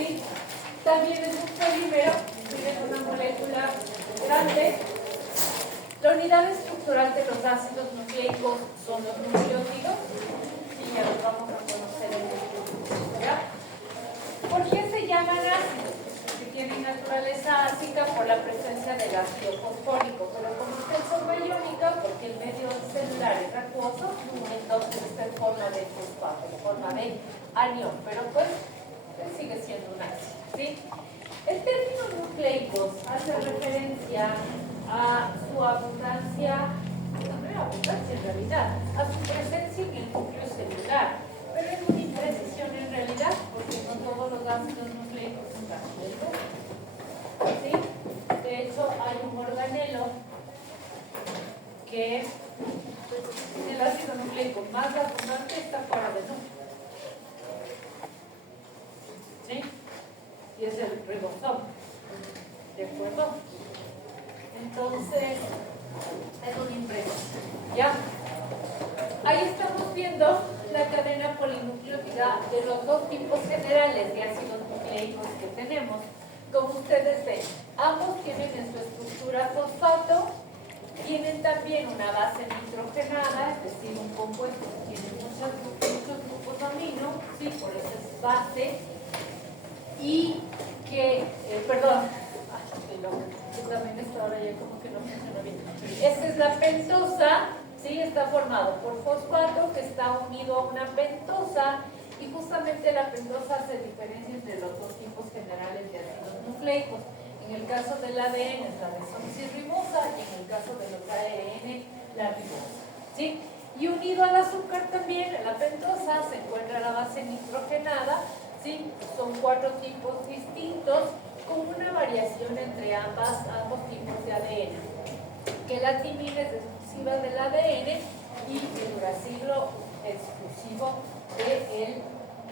¿sí? También es un polímero, tiene una molécula grande. La unidad estructural de los ácidos nucleicos son los nucleótidos, y ya los vamos a conocer en el futuro, ¿ya? ¿Por qué se llaman ácidos? Porque tienen naturaleza ácida por la presencia del ácido fosfórico, pero como está en forma iónica, porque el medio celular es acuoso, entonces está en forma de fosfato, en forma de anión, pero pues sigue siendo un ácido, ¿sí? El término nucleicos hace referencia a su abundancia, no era abundancia en realidad, a su presencia en el núcleo celular, pero es una imprecisión en realidad, porque no todos los ácidos nucleicos son ácidos, ¿sí? De hecho, hay un organelo que el ácido nucleico más abundante está fuera del núcleo, ¿sí? Y es el ribosoma, ¿de acuerdo? Entonces, es una impresión, ¿ya? Ahí estamos viendo la cadena polinucleótida de los dos tipos generales de ácidos nucleicos que tenemos. Como ustedes ven, ambos tienen en su estructura fosfato, tienen también una base nitrogenada, es decir, un compuesto que tiene muchos grupos amino, ¿sí? Por eso es base, y que, también esta ahora ya como que no funciona bien. Esta es la pentosa, ¿sí? Está formado por fosfato que está unido a una pentosa, y justamente la pentosa hace diferencia entre los dos tipos generales de ácidos nucleicos. En el caso del ADN es la desoxirribosa y en el caso de los ARN la ribosa, ¿sí? Y unido al azúcar también, en la pentosa se encuentra la base nitrogenada, ¿sí? Son 4 tipos distintos con una variación entre ambos tipos de ADN. Que la timina es exclusiva del ADN y el uracilo exclusivo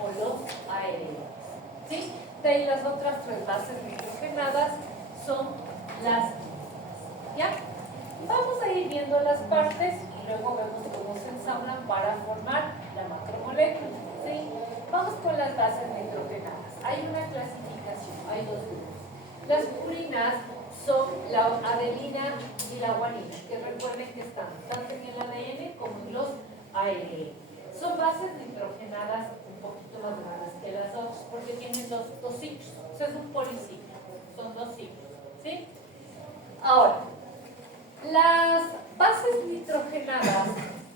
o los ARN, ¿sí? De ahí las otras 3 bases nitrogenadas son las mismas, ¿ya? Vamos a ir viendo las partes y luego vemos cómo se ensamblan para formar la macromolécula, ¿sí? Vamos con las bases nitrogenadas. Hay una clasificación, hay 2 grupos. Las purinas son la adenina y la guanina, que recuerden que están tanto en el ADN como en los ARN. Son bases nitrogenadas un poquito más grandes que las otras, porque tienen dos ciclos, o sea, es un policiclo, son 2 ciclos, ¿sí? Ahora, las bases nitrogenadas,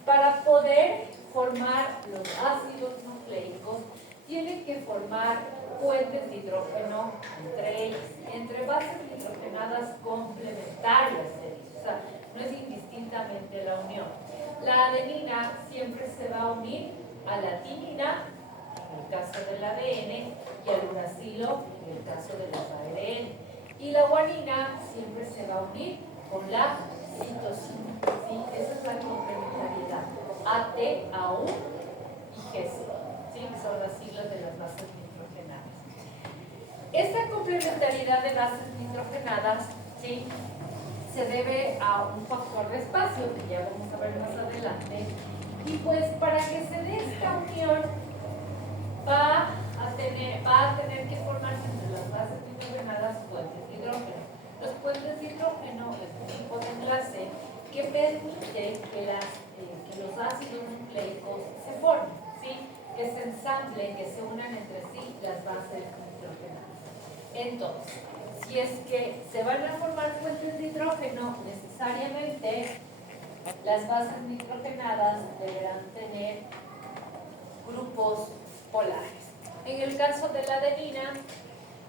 para poder formar los ácidos nucleicos, tienen que formar puentes de hidrógeno entre ellas, entre bases nitrogenadas complementarias, o sea, no es indistintamente la unión. La adenina siempre se va a unir a la timina, en el caso del ADN, y al uracilo, en el caso de los ARN. Y la guanina siempre se va a unir con la citosina, ¿sí? Esa es la complementariedad, AT, AU y GC, ¿sí? Son las siglas de las bases nitrogenadas. Esta complementariedad de bases nitrogenadas, ¿sí? Se debe a un factor de espacio, que ya vamos a ver más adelante, y pues para que se dé esta unión va a tener que formarse entre las bases nitrogenadas puentes de hidrógeno. Los puentes de hidrógeno es un tipo de enlace que permite que los ácidos nucleicos se formen, ¿sí? Que se ensamblen, que se unan entre sí las bases nitrogenadas. Entonces, si es que se van a formar puentes de hidrógeno, necesariamente las bases nitrogenadas deberán tener grupos polares. En el caso de la adenina,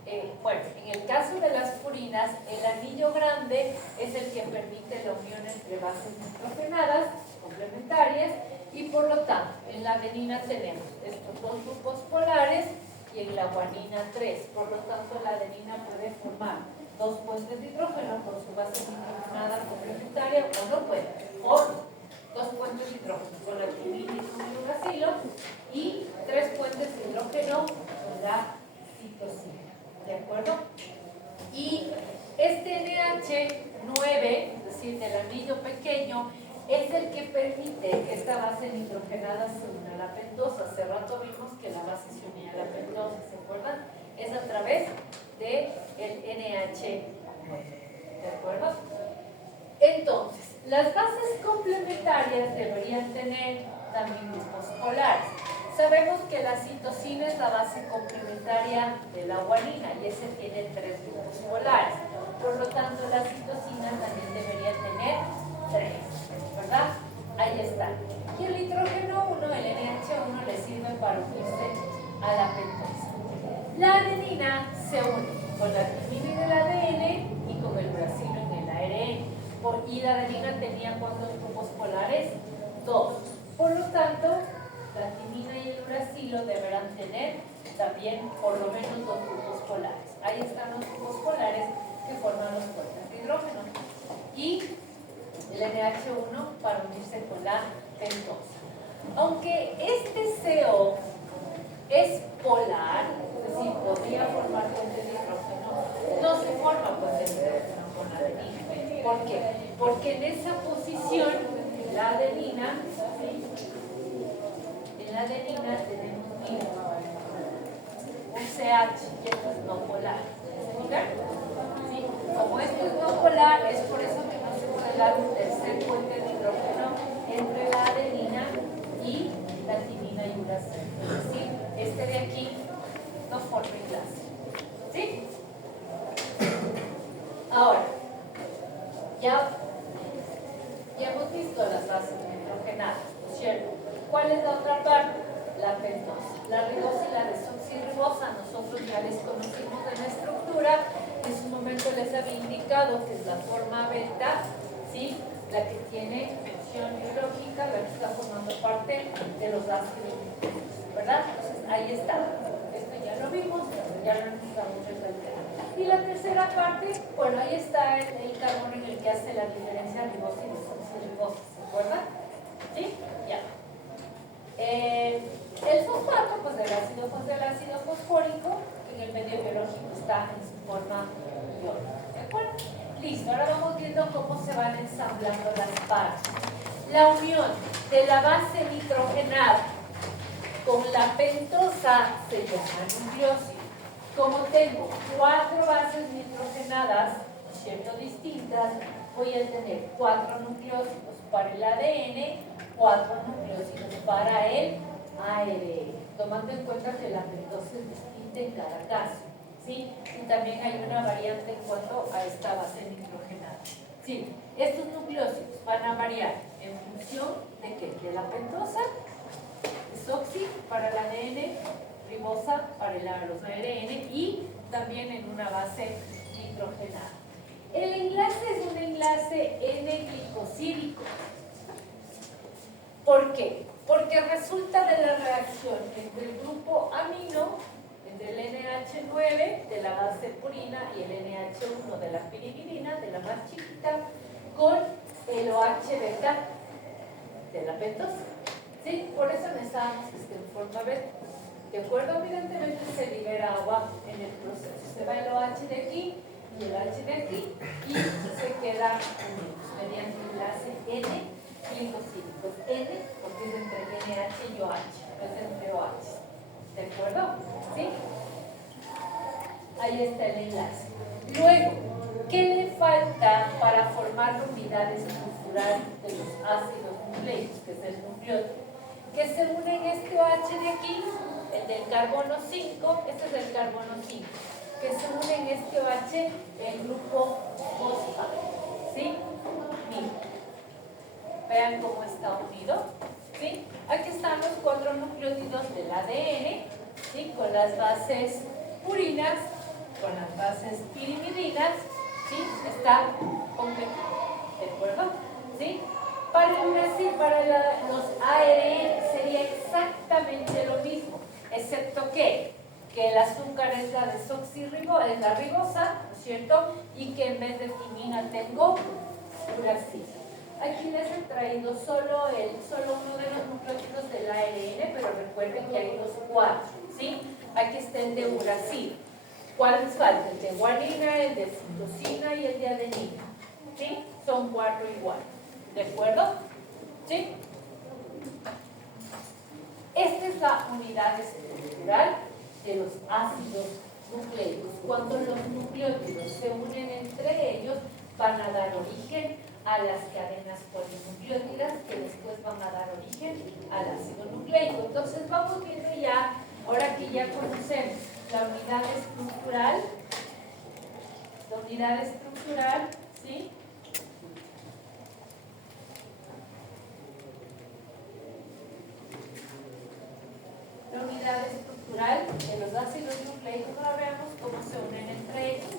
en el caso de las purinas, el anillo grande es el que permite la unión entre bases nitrogenadas complementarias, y por lo tanto, en la adenina tenemos estos 2 grupos polares y en la guanina 3. Por lo tanto, la adenina puede formar 2 puentes de hidrógeno con su base nitrogenada complementaria, o no puede, o 2 puentes de hidrógeno con la timina y con el uracilo, y 3 puentes de hidrógeno con la citosina, ¿de acuerdo? Y este NH9, es decir, del anillo pequeño, es el que permite que esta base nitrogenada se una a la pentosa. Hace rato vimos que la base se unía a la pentosa, ¿se acuerdan? Es a través través del NH9. ¿De acuerdo? Entonces, las bases complementarias deberían tener también grupos polares. Sabemos que la citosina es la base complementaria de la guanina y ese tiene 3 grupos polares. Por lo tanto, la citosina también debería tener 3, ¿verdad? Ahí está. Y el nitrógeno 1, el NH1, le sirve para unirse a la pentosa. La adenina se une con la timina del ADN y con el uracilo en el ARN. Y la adenina tenía ¿cuántos grupos polares? 2. Por lo tanto, la timina y el uracilo deberán tener también por lo menos 2 grupos polares. Ahí están los grupos polares que forman los puentes de hidrógeno. Y el NH1 para unirse con la pentosa. Aunque este CO es polar, es decir, podría formar puentes de hidrógeno, no se forma puentes de hidrógeno con la adenina. ¿Por qué? Porque en esa posición, la adenina, ¿sí? En la adenina tenemos un CH y esto es no polar. ¿Sí? Como esto es no polar, es por eso que no se puede dar un tercer puente de hidrógeno entre la adenina y la timina y uracilo. Es decir, este de aquí no forma enlace. ¿Sí? Ahora, ya hemos visto las bases nitrogenadas, ¿no es cierto? ¿Cuál es la otra parte? La pentosa. La ribosa y la desoxirribosa, nosotros ya les conocimos de la estructura. En su momento les había indicado que es la forma beta, ¿sí? La que tiene función biológica, la que está formando parte de los ácidos nucleicos, ¿verdad? Entonces ahí está. Esto ya lo vimos, ya lo necesitamos resaltar. Y la tercera parte, bueno, ahí está el carbono en el que hace la diferencia ribosa y desoxirribosa, ¿se acuerdan? ¿Sí? Ya. El fosfato, pues del ácido fosfórico, que en el medio biológico está en su forma iónica. ¿De acuerdo? Listo, ahora vamos viendo cómo se van ensamblando las partes. La unión de la base nitrogenada con la pentosa se llama nucleósido. Como tengo 4 bases nitrogenadas, ¿no es cierto?, distintas, voy a tener 4 nucleósidos para el ADN, 4 nucleósidos para el ARN, tomando en cuenta que la pentosa es distinta en cada caso, ¿sí? Y también hay una variante en cuanto a esta base nitrogenada. Sí, estos nucleósidos van a variar en función de ¿qué? De la pentosa, desoxi para el ADN, ribosa para los ARN y también en una base nitrogenada. El enlace es un enlace N-glicosídico. ¿Por qué? Porque resulta de la reacción entre el grupo amino, entre el NH9 de la base purina y el NH1 de la pirimidina, de la más chiquita, con el OH beta de la pentosa. ¿Sí? Por eso necesitamos que esté en forma beta. ¿De acuerdo? Evidentemente se libera agua en el proceso. Se va el OH de aquí y el H de aquí y se queda unidos mediante enlace N-glicosídicos. N porque es entre NH y OH, no es entre OH. ¿De acuerdo? ¿Sí? Ahí está el enlace. Luego, ¿qué le falta para formar la unidad estructural de los ácidos nucleicos, que es el nucleótido? Que se unen este OH de aquí, el del carbono 5, este es el carbono 5, que se unen este OH, el grupo fosfato, ¿sí? Miren, vean cómo está unido, ¿sí? Aquí están los 4 nucleótidos del ADN, ¿sí? Con las bases purinas, con las bases pirimidinas, ¿sí? Está competido, ¿de acuerdo? ¿Sí? Para los ARN sería exactamente lo mismo, excepto que el azúcar es la desoxirribosa, es la ribosa, ¿no es cierto? Y que en vez de timina tengo uracilo. Aquí les he traído solo uno de los nucleótidos del ARN, pero recuerden que hay los 4, ¿sí? Aquí está el de uracilo. ¿Cuáles faltan? El de guanina, el de citosina y el de adenina, ¿sí? Son 4 iguales. ¿De acuerdo? ¿Sí? Esta es la unidad estructural de los ácidos nucleicos. Cuando los nucleótidos se unen entre ellos, van a dar origen a las cadenas polinucleótidas que después van a dar origen al ácido nucleico. Entonces vamos viendo ya, ahora que ya conocemos la unidad estructural, ¿sí? La unidad estructural de los ácidos nucleicos, ahora veamos cómo se unen entre ellos.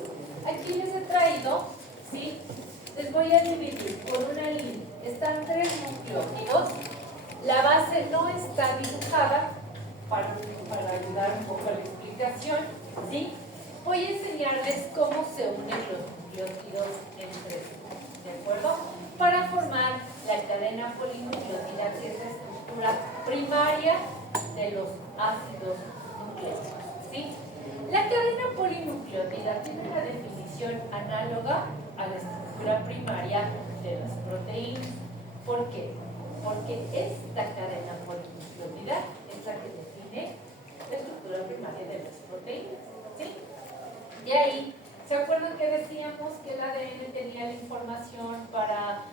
Aquí les he traído, ¿sí? Les voy a dividir por una línea. Están 3 nucleótidos. La base no está dibujada para ayudar un poco a la explicación, ¿sí? Voy a enseñarles cómo se unen los nucleótidos entre sí, ¿de acuerdo? Para formar la cadena polinucleótida, que es la estructura primaria de los ácidos nucleicos, ¿sí? La cadena polinucleótida tiene una definición análoga a la estructura primaria de las proteínas. ¿Por qué? Porque esta cadena polinucleótida es la que define la estructura primaria de las proteínas, ¿sí? Y ahí, ¿se acuerdan que decíamos que el ADN tenía la información para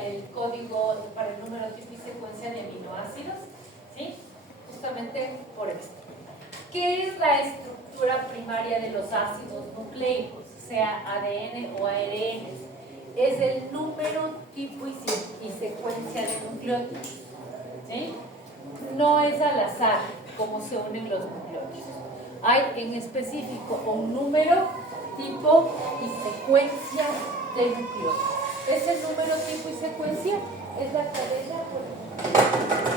el código, para el número, tipo y secuencia de aminoácidos? ¿Sí? Justamente por esto. ¿Qué es la estructura primaria de los ácidos nucleicos, sea ADN o ARN? Es el número, tipo y secuencia de nucleótidos, ¿sí? No es al azar cómo se unen los nucleótidos. Hay en específico un número, tipo y secuencia de nucleótidos. Ese número, tipo y secuencia es la cadena polinucleótida.